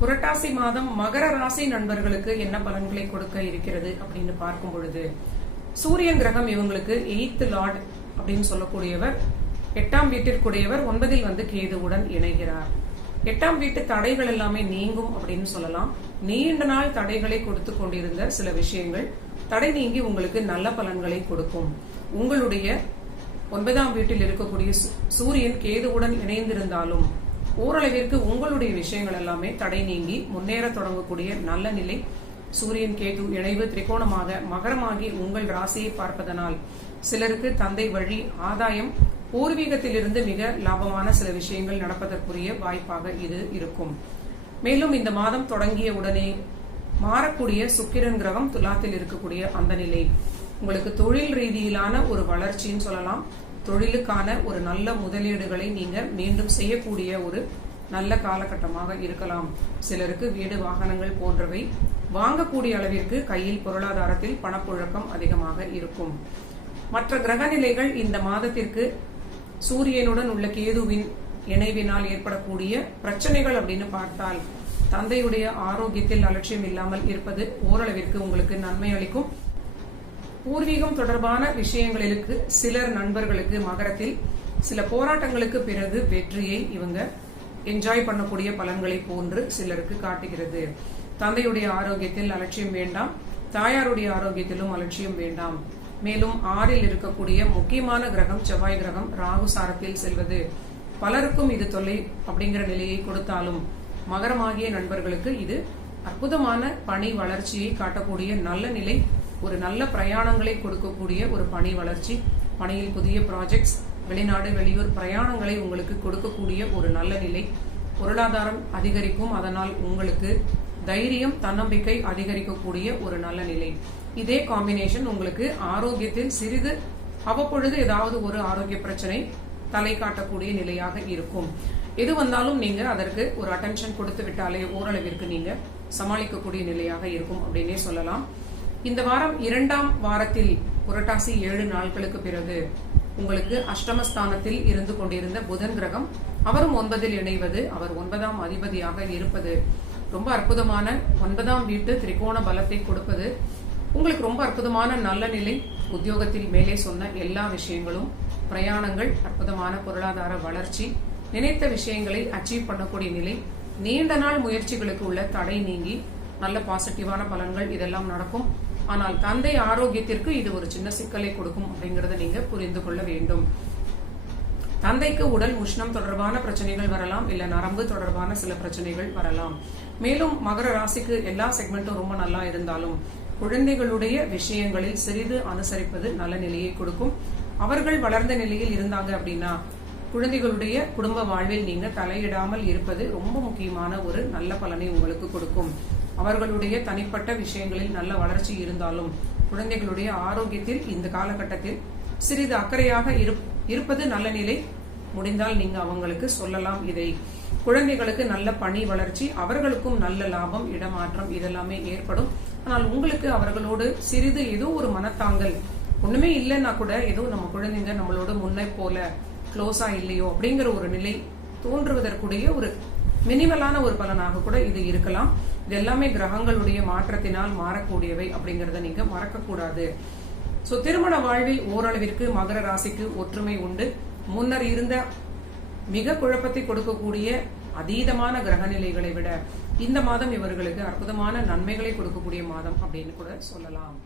புரட்டாசி மாதம் மகர ராசி நண்பர்களுக்கு என்ன பலன்களை கொடுக்க இருக்கிறது அப்படின்னு பார்க்கும் பொழுது சூரியன் கிரகம் இவங்களுக்கு எயித் லார்ட் அப்படின்னு சொல்லக்கூடியவர் எட்டாம் வீட்டிற்குடையவர் ஒன்பதில் வந்து கேதுவுடன் இணைகிறார். எட்டாம் வீட்டு தடைகள் எல்லாமே நீங்கும் அப்படின்னு சொல்லலாம். நீண்ட நாள் தடைகளை கொடுத்து கொண்டிருந்த சில விஷயங்கள் தடை நீங்கி உங்களுக்கு நல்ல பலன்களை கொடுக்கும். உங்களுடைய ஒன்பதாம் வீட்டில் இருக்கக்கூடிய சூரியன் கேதுவுடன் இணைந்திருந்தாலும் ஓரளவிற்கு உங்களுடைய விஷயங்கள் எல்லாமே தடை நீங்கி முன்னேற தொடங்கக்கூடிய நல்ல நிலை. சூரியன் கேது இணைவு திரிகோணமாக மகரமாகி உங்கள் ராசியை பார்ப்பதனால் சிலருக்கு தந்தை வழி ஆதாயம் பூர்வீகத்திலிருந்து மிக லாபமான சில விஷயங்கள் நடப்பதற்குரிய வாய்ப்பாக இது இருக்கும். மேலும் இந்த மாதம் தொடங்கிய உடனே மாறக்கூடிய சுக்கிரன் கிரகம் துலாத்தில் இருக்கக்கூடிய அந்த நிலை. உங்களுக்கு தொழில் ரீதியிலான ஒரு வளர்ச்சின்னு சொல்லலாம். தொழிலுக்கான ஒரு நல்ல முதலீடுகளை நீங்க மீண்டும் செய்யக்கூடிய ஒரு நல்ல காலகட்டமாக இருக்கலாம். சிலருக்கு வீடு வாகனங்கள் போன்றவை வாங்கக்கூடிய அளவிற்கு கையில் பொருளாதாரத்தில் பணப்புழக்கம் அதிகமாக இருக்கும். மற்ற கிரகநிலைகள் இந்த மாதத்திற்கு சூரியனுடன் உள்ள கேதுவின் இணைவினால் ஏற்படக்கூடிய பிரச்சனைகள் அப்படின்னு பார்த்தால் தந்தையுடைய ஆரோக்கியத்தில் அலட்சியம் இல்லாமல் இருப்பது ஓரளவிற்கு உங்களுக்கு நன்மை அளிக்கும். பூர்வீகம் தொடர்பான விஷயங்களுக்கு சிலர் நண்பர்களுக்கு மகரத்தில் சில போராட்டங்களுக்கு பிறகு வெற்றியை இவங்க என்ஜாய் பண்ணக்கூடிய பலன்களை போன்று சிலருக்கு காட்டுகிறது. தந்தையுடைய ஆரோக்கியத்தில் அலட்சியம் வேண்டாம் தாயாருடைய ஆரோக்கியத்திலும் அலட்சியம் வேண்டாம். மேலும் ஆறில் இருக்கக்கூடிய முக்கியமான கிரகம் செவ்வாய் கிரகம் ராகு சாரத்தில் செல்வது. பலருக்கும் இது தொல்லை அப்படிங்கிற நிலையை கொடுத்தாலும் மகரமாகிய நண்பர்களுக்கு இது அற்புதமான பணி வளர்ச்சியை காட்டக்கூடிய நல்ல நிலை ஒரு நல்ல பிரயாணங்களை கொடுக்கக்கூடிய ஒரு பணி வளர்ச்சி பணியில் புதிய ப்ராஜெக்ட்ஸ் வெளிநாடு வெளியூர் பிரயாணங்களை உங்களுக்கு கொடுக்கக்கூடிய ஒரு நல்ல நிலை. பொருளாதாரம் அதிகரிக்கும் அதனால் உங்களுக்கு தைரியம் தன்னம்பிக்கை அதிகரிக்கக்கூடிய ஒரு நல்ல நிலை. இதே காம்பினேஷன் உங்களுக்கு ஆரோக்கியத்தில் சிறிது அவ்வப்பொழுது ஏதாவது ஒரு ஆரோக்கிய பிரச்சனை தலை காட்டக்கூடிய நிலையாக இருக்கும். எது வந்தாலும் நீங்க அதற்கு ஒரு அட்டென்ஷன் கொடுத்து விட்டாலே ஓரளவிற்கு நீங்க சமாளிக்கக்கூடிய நிலையாக இருக்கும் அப்படின்னே சொல்லலாம். இந்த வாரம் இரண்டாம் வாரத்தில் புரட்டாசி ஏழு நாட்களுக்கு பிறகு உங்களுக்கு அஷ்டமஸ்தானத்தில் இருந்து கொண்டிருந்த புதன் கிரகம் அவரும் ஒன்பதில் இணைவது அவர் ஒன்பதாம் அதிபதியாக இருப்பது ரொம்ப அற்புதமான ஒன்பதாம் வீட்டு திரிகோண பலத்தை கொடுப்பது உங்களுக்கு ரொம்ப அற்புதமான நல்ல நிலை உத்தியோகத்தில் மேலே சொன்ன எல்லா விஷயங்களும் பிரயாணங்கள் அற்புதமான பொருளாதார வளர்ச்சி நினைத்த விஷயங்களை அச்சீவ் பண்ணக்கூடிய நிலை நீண்ட நாள் முயற்சிகளுக்கு உள்ள தடை நீங்கி நல்ல பாசிட்டிவான பலன்கள் இதெல்லாம் நடக்கும். ஆனால் தந்தை ஆரோக்கியத்திற்கு இது ஒரு சின்ன சிக்கலை கொடுக்கும் அப்படிங்கறத நீங்க புரிந்து கொள்ள வேண்டும். தந்தைக்கு உடல் உஷ்ணம் தொடர்பான பிரச்சனைகள் வரலாம் இல்ல நரம்பு தொடர்பான சில பிரச்சனைகள் வரலாம். மேலும் மகர ராசிக்கு எல்லா செக்மெண்ட்டும் ரொம்ப நல்லா இருந்தாலும் குழந்தைகளுடைய விஷயங்களில் சிறிது அனுசரிப்பது நல்ல நிலையை கொடுக்கும். அவர்கள் வளர்ந்த நிலையில் இருந்தாங்க அப்படின்னா குழந்தைகளுடைய குடும்ப வாழ்வில் நீங்க தலையிடாமல் இருப்பது ரொம்ப முக்கியமான ஒரு நல்ல பலனை உங்களுக்கு கொடுக்கும். அவர்களுடைய தனிப்பட்ட விஷயங்களில் நல்ல வளர்ச்சி இருந்தாலும் குழந்தைகளுடைய ஆரோக்கியத்தில் இந்த காலகட்டத்தில் சிறிது அக்கறையாக இருப்- இருப்பது நல்ல நிலை. முடிந்தால் நீங்க அவங்களுக்கு சொல்லலாம் இதை. குழந்தைகளுக்கு நல்ல பணி வளர்ச்சி அவர்களுக்கும் நல்ல லாபம் இடமாற்றம் இதெல்லாமே ஏற்படும். ஆனால் உங்களுக்கு அவர்களோடு சிறிது ஏதோ ஒரு மனத்தாங்கல். ஒண்ணுமே இல்லைன்னா கூட ஏதோ நம்ம குழந்தைங்க நம்மளோட முன்னே போல க்ளோஸா இல்லையோ அப்படிங்கிற ஒரு நிலை தோன்றுவதற்குடைய ஒரு மினிமலான ஒரு பலனாக கூட இது இருக்கலாம். இது எல்லாமே கிரகங்களுடைய மாற்றத்தினால் மாறக்கூடியவை அப்படிங்கறத நீங்க மறக்கக்கூடாது. சோ திருமண வாழ்வில் ஓரளவிற்கு மகர ராசிக்கு ஒற்றுமை உண்டு. முன்னர் இருந்த மிக குழப்பத்தை கொடுக்கக்கூடிய அதீதமான கிரகநிலைகளை விட இந்த மாதம் இவர்களுக்கு அற்புதமான நன்மைகளை கொடுக்கக்கூடிய மாதம் அப்படின்னு கூட சொல்லலாம்.